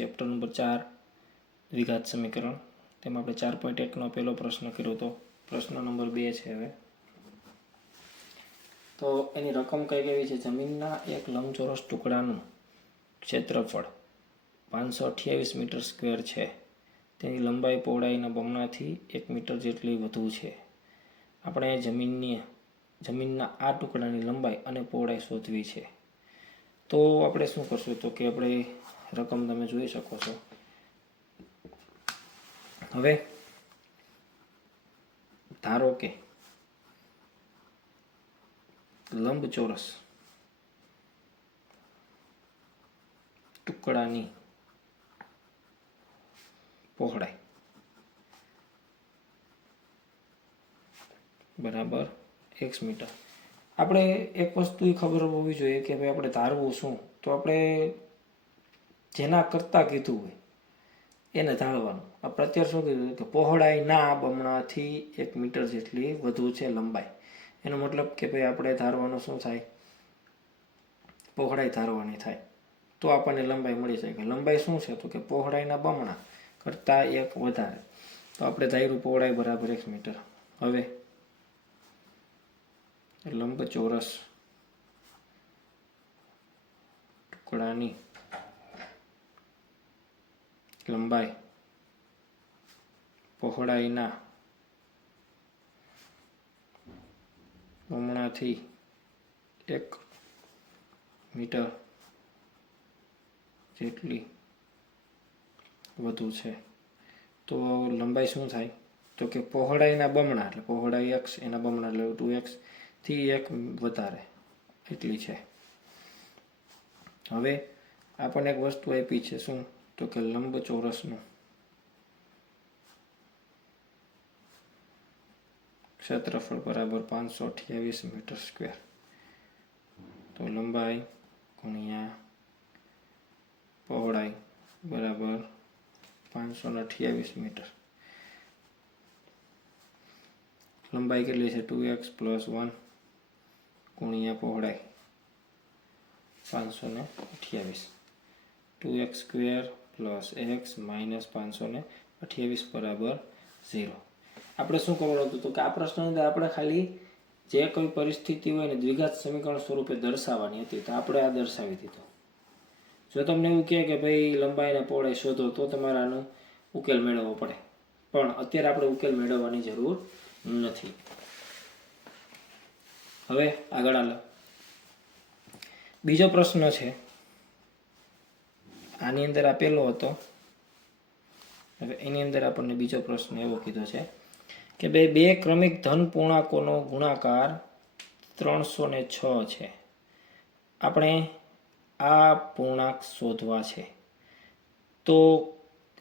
Chapter number 4 દ્વિઘાત સમીકરણ, તેમાં આપણે 4.1નો પહેલો પ્રશ્ન કર્યો હતો. પ્રશ્ન નંબર 2 છે હવે. તો એની રકમ કઈ કેવી છે? જમીનના એક લંબચોરસ ટુકડાનું ક્ષેત્રફળ 528 મીટર સ્ક્વેર છે. તેની લંબાઈ પહોળાઈના બમણાથી 1 મીટર જેટલી વધુ છે. આપણે જમીનના આ ટુકડાની લંબાઈ અને પહોળાઈ શોધવી છે. તો આપણે શું કરશું? તો કે આપણે રકમ તમે જોઈ શકો છો. હવે ધારો કે લંબચોરસ ટુકડાની પહોળાઈ બરાબર x મીટર. આપણે એક વસ્તુ ખબર હોવી જોઈએ કે ભાઈ આપણે ધારવું શું? તો આપણે જેના કરતાં કીધું હોય એને ધારવાનું. આપણે અત્યારે શું કીધું કે પહોળાઈના બમણાથી 1 મીટર જેટલી વધુ છે લંબાઈ. એનો મતલબ કે ભાઈ આપણે ધારવાનું શું થાય? પહોળાઈ ધારવાની થાય. તો આપણને લંબાઈ મળી શકે. લંબાઈ શું છે? તો કે પહોળાઈના બમણા કરતાં 1 વધારે. તો આપણે ધાર્યું પહોળાઈ બરાબર 1 મીટર. હવે લંબચોરસ ટુકડાની લંબાઈ પહોળાઈના બમણાથી 1 મીટર જેટલી વધુ છે. તો લંબાઈ શું થાય? તો કે પહોળાઈના બમણા એટલે પહોળાઈ x, એના બમણા એટલે 2x થી 1 વધારે એટલી છે. હવે આપણને એક વસ્તુ આપી છે શું? તો કે લંબચોરસનું ક્ષેત્રફળ બરાબર 528 મીટર સ્ક્વેર. તો લંબાઈ ગુણ્યા પહોળાઈ બરાબર 528 મીટર. લંબાઈ કેટલી છે? 2x + 1 ગુણ્યા પહોળાઈ 528. 2x² + x - 528 બરાબર 0. આપણે શું કરવાનું હતું? તો કે આ પ્રશ્નની અંદર આપણે ખાલી જે કોઈ પરિસ્થિતિ હોય ને દ્વિઘાત સમીકરણ સ્વરૂપે દર્શાવવાની હતી. તો આપણે આ દર્શાવી દીધું. જો તમને એવું કહે કે ભાઈ લંબાઈ અને પહોળાઈ શોધો તો તમારે આનો ઉકેલ મેળવવો પડે. પણ અત્યારે આપણે ઉકેલ મેળવવાની જરૂર નથી. હવે આગળ હાલો. બીજો પ્રશ્ન છે. આની અંદર આ પહેલો હતો. હવે એની અંદર આપણને બીજો પ્રશ્ન એવો કીધો છે કે બે ક્રમિક ધન પૂર્ણાંકોનો ગુણાકાર 306 છે. આપણે આ પૂર્ણાંક શોધવા છે. તો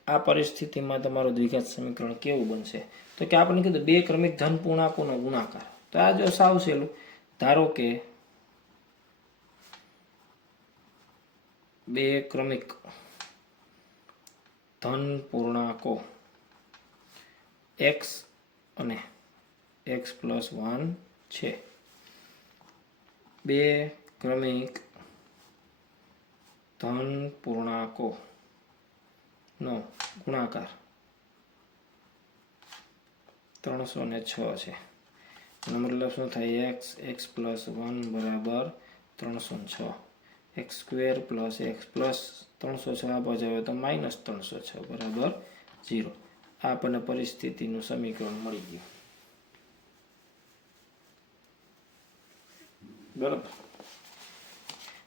આ પરિસ્થિતિમાં તમારું દ્વિઘાત સમીકરણ કેવું બનશે? તો કે આપણને કીધું બે ક્રમિક ધન પૂર્ણાંકોનો ગુણાકાર. તો આ જો સાવ સહેલું. ધારો કે બે ક્રમિક ધન પૂર્ણાંકો x અને x + 1 છે. બે ક્રમિક ધન પૂર્ણાંકોનો ગુણાકાર 306 છે. એનો મતલબ શું થાય? x + 1 બરાબર 306. x² + x + 306 આ બાજુ આવે તો -306 બરાબર 0. આ આપણને પરિસ્થિતિનું સમીકરણ મળી ગયું. બરાબર.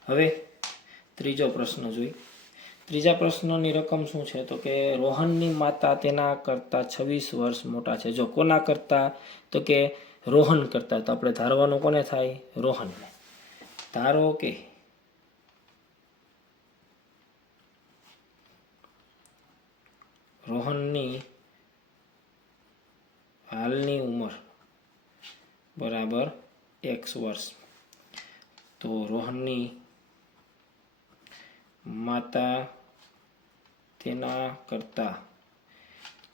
હવે ત્રીજો પ્રશ્ન જોઈ. ત્રીજા પ્રશ્નની રકમ શું છે? તો કે રોહનની માતા તેના કરતાં 26 વર્ષ મોટા છે. જો કોના કરતાં? તો કે રોહન કરતાં. તો આપણે ધારવાનું કોને થાય? રોહનને. ધારો કે રોહનની હાલની ઉંમર બરાબર x વર્ષ. તો રોહનની માતા તેના કરતાં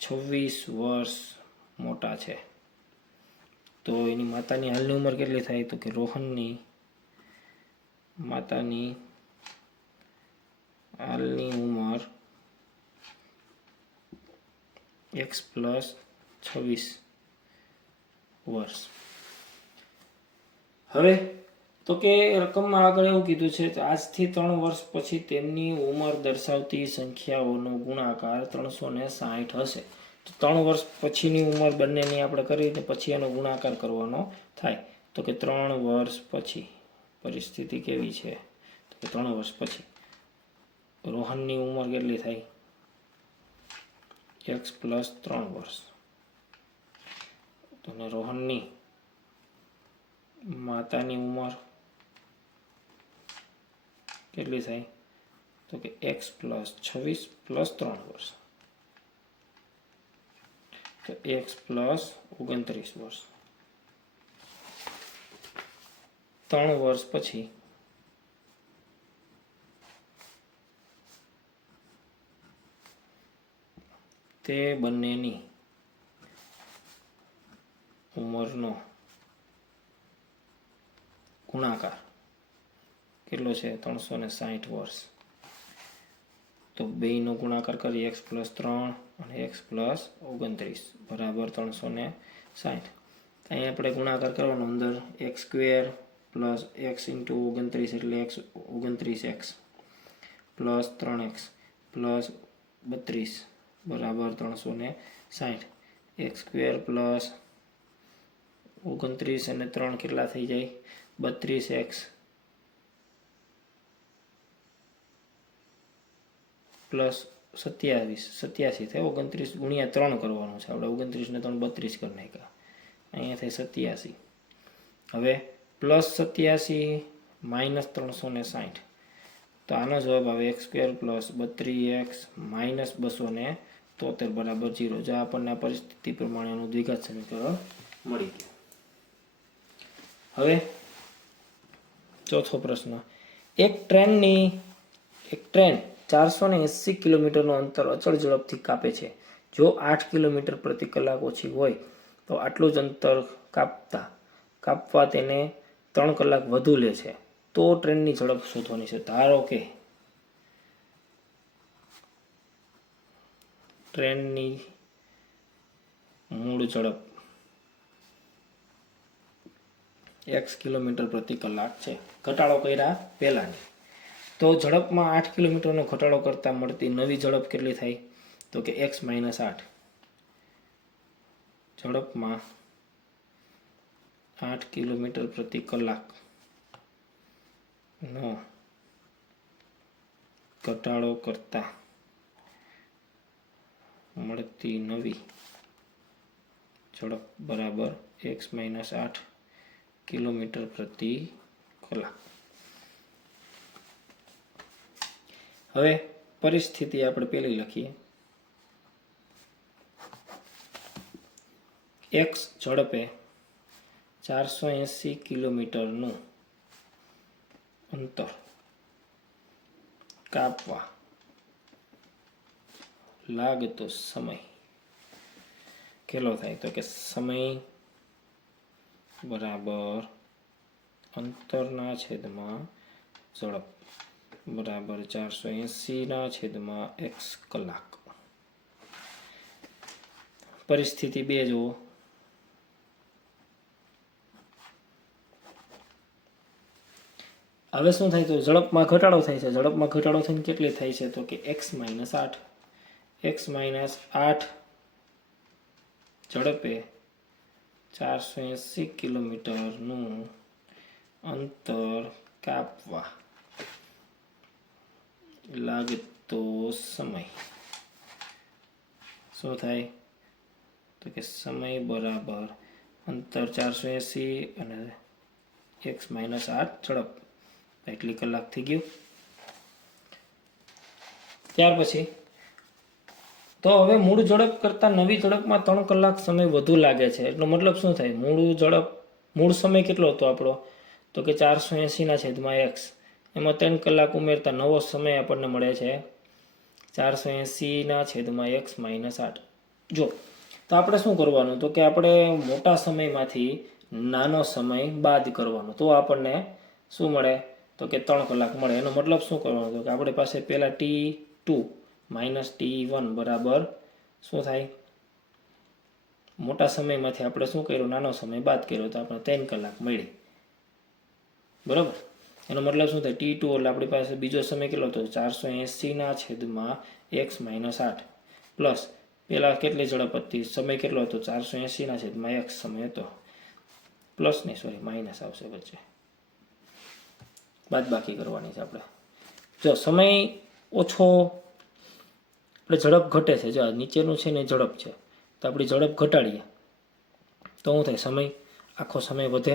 26 વર્ષ મોટા છે. તો એની માતાની હાલની ઉંમર કેટલી થાય? તો કે રોહનની માતાની હાલની ઉંમર એક્સ પ્લસ 26 વર્ષ. હવે તો કે રકમમાં આગળ એવું કીધું છે કે આજથી 3 વર્ષ પછી તેમની ઉંમર દર્શાવતી સંખ્યાઓનો ગુણાકાર 360 હશે. તો 3 વર્ષ પછીની ઉંમર બંનેની આપણે કરી તો પછી એનો ગુણાકાર કરવાનો થાય. તો કે 3 વર્ષ પછી પરિસ્થિતિ કેવી છે? તો કે 3 વર્ષ પછી રોહનની ઉંમર કેટલી થાય? એક્સ પ્લસ 3 વર્ષ. અને રોહનની માતાની ઉંમર કેટલી થાય? તો કે એક્સ પ્લસ 26 પ્લસ 3 વર્ષ. તો એક્સ પ્લસ 29 વર્ષ. 3 વર્ષ પછી તે બંનેની ઉંમરનો ગુણાકાર કેટલો છે? 360 વર્ષ. તો બેયનો ગુણાકાર કરી એક્સ પ્લસ 3 અને એક્સ પ્લસ 29 બરાબર 360. અહીંયા આપણે ગુણાકાર કરવાનો, અંદર x square plus x into 29 એટલે 29x પ્લસ 3x પ્લસ 32 બરાબર 360. એક્સ સ્ક્વેર પ્લસ 29 અને 3 કેટલા થઈ જાય? 32x પ્લસ 87 થાય. 29 ગુણ્યા 3 કરવાનું છે આપણે. 29 ને 3 32 કરી નાખ્યા. અહીંયા થાય 87. હવે પ્લસ 87 માઇનસ 360. તો આનો જવાબ આવે x square plus 32x minus 273 બરાબર 0. જો આપણને આ પરિસ્થિતિ પ્રમાણેનું દ્વિઘાત સમીકરણ મળી ગયું. હવે ચોથો પ્રશ્ન. એક ટ્રેન 480 કિલોમીટરનું અંતર અચળ ઝડપથી કાપે છે. જો 8 કિલોમીટર પ્રતિ કલાક ઓછી હોય તો આટલું જ અંતર કાપવા તેને 3 કલાક વધુ લે છે. તો ટ્રેનની ઝડપ શોધવાની છે. ધારો કે ટ્રેનની મૂળ ઝડપ x કિલોમીટર પ્રતિ કલાક છે. ઘટાડો કર્યા પહેલાની. તો ઝડપમાં 8 કિલોમીટરનો ઘટાડો કરતાં મળતી નવી ઝડપ કેટલી થાય? તો કે x - 8. ઝડપમાં 8 કિલોમીટર પ્રતિ કલાકનો ઘટાડો કરતાં મળતી નવી ઝડપ બરાબર x - 8 કિલોમીટર પ્રતિ કલાક. હવે પરિસ્થિતિ આપણે પેલી લખીએ. x ઝડપે 480 કિલોમીટરનું અંતર કાપવા લાગતો સમય કેટલો થાય? તો કે સમય બરાબર અંતરના છેદમાં ઝડપ બરાબર 480/x કલાક. પરિસ્થિતિ 2 જુઓ. હવે શું થાય? તો ઝડપમાં ઘટાડો થાય છે. ઝડપમાં ઘટાડો થઈને કેટલી થાય છે? તો કે x - 8. x - 8 ઝડપે 480 કિલોમીટરનું અંતર કાપવા લાગતો સમય શું થાય? તો કે સમય બરાબર અંતર 480 અને x - 8 ઝડપ એટલી કલાક થઈ ગયું. ત્યાર પછી તો હવે મૂળ ઝડપ કરતાં નવી ઝડપમાં 3 કલાક સમય વધુ લાગે છે. એટલો મતલબ શું થાય? મૂળ સમય કેટલો હતો આપણો? તો કે 480/x. એમાં 3 કલાક ઉમેરતા નવો સમય આપણને મળે છે 480/x - 8. જો તો આપણે શું કરવાનું? તો કે આપણે મોટા સમયમાંથી નાનો સમય બાદ કરવાનો. તો આપણને શું મળે? તો કે 3 કલાક મળે. એનો મતલબ શું કરવાનો? તો કે આપણી પાસે પહેલાં t2 - t1 બરાબર શું થાય? મોટા સમયમાંથી આપણે શું કર્યું, નાનો સમય બાદ કર્યો તો આપણે 3 કલાક મળી. બરાબર, એનો મતલબ શું થાય, T2 એટલે આપણી પાસે બીજો સમય કેટલો હતો, 480/x-8 પ્લસ પેલા કેટલી ઝડપ હતી, સમય કેટલો હતો, 480/x સમય હતો, પ્લસ નહીં સોરી માઇનસ આવશે વચ્ચે, બાદ બાકી કરવાની છે આપણે. જો સમય ઓછો એટલે ઝડપ ઘટે છે, જો નીચેનું છે ને ઝડપ છે, તો આપણી ઝડપ ઘટાડીએ તો શું થાય, સમય આખો સમય વધે,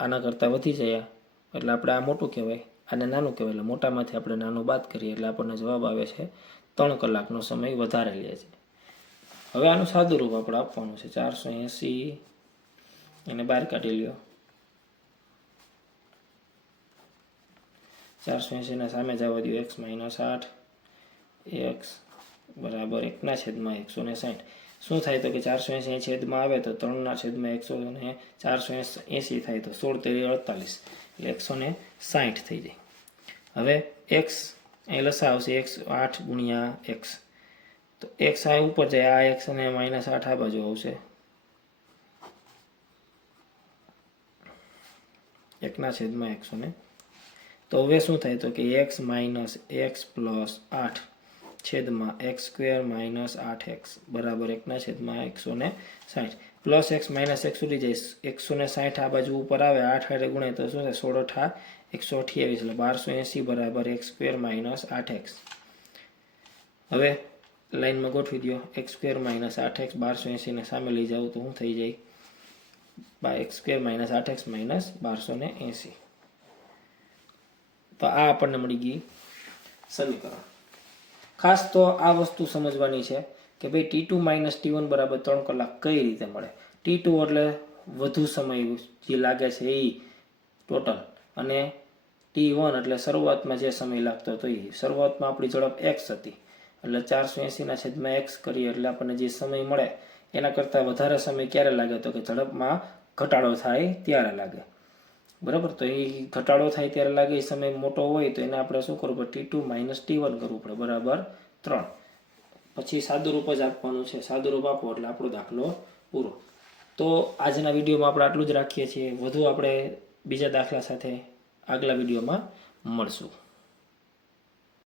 આના કરતાં વધી જાય, એટલે આપણે આ મોટું કહેવાય, આને નાનું કહેવાય, એટલે મોટામાંથી આપણે નાનું બાદ કરીએ એટલે આપણને જવાબ આવે છે 3 કલાકનો સમય વધારે લે છે. હવે આનું સાદું રૂપ આપણે આપવાનું છે, 480 એને બહાર કાઢી લ્યો, 480 સામે જવા દો, x-8 x બરાબર 1/160. શું થાય તો કે 480 છેદમાં આવે તો 3/180 થાય તો 16 તેરી 48 એટલે 160 થઈ જાય. હવે x અહીં લસા આવશે, x 8 ગુણ્યા x, તો x આ ઉપર જાય, આ x અને -8 આ બાજુ આવશે, 1/100. તો હવે શું થાય તો કે x - x + 8 છેદમાં x² - 8x બરાબર 1/160 પ્લસ x - x ઉડી જાય, 160 આ બાજુ ઉપર આવે, 8 હારે ગુણે તો શું થાય, 16 × 8 128 એટલે 1280 બરાબર x² - 8x. હવે લાઈનમાં ગોઠવી દો, x² - 8x 1280 ને સામે લઈ જાવ તો શું થઈ જાય, x² - 8x - 1280. તો આ આપણને મળી ગઈ સમીકરણ. ખાસ તો આ વસ્તુ સમજવાની છે કે ભાઈ T2 - T1 બરાબર 3 કલાક કઈ રીતે મળે. T2 એટલે વધુ સમય જે લાગે છે એ ટોટલ, અને T1 એટલે શરૂઆતમાં જે સમય લાગતો હતો એ. શરૂઆતમાં આપણી ઝડપ x હતી એટલે 480/x કરીએ એટલે આપણને જે સમય મળે એના કરતાં વધારે સમય ક્યારે લાગે તો કે ઝડપમાં ઘટાડો થાય ત્યારે લાગે. બરાબર, તો એ ઘટાડો થાય ત્યારે લાગે, એ સમય મોટો હોય તો એને આપણે શું કરવું પડે, T2 - T1 કરવું પડે બરાબર 3. પછી સાદું રૂપ જ આપવાનું છે, સાદું રૂપ આપો એટલે આપણો દાખલો પૂરો. તો આજના વિડીયોમાં આપણે આટલું જ રાખીએ છીએ, વધુ આપણે બીજા દાખલા સાથે આગલા વિડીયોમાં મળશું.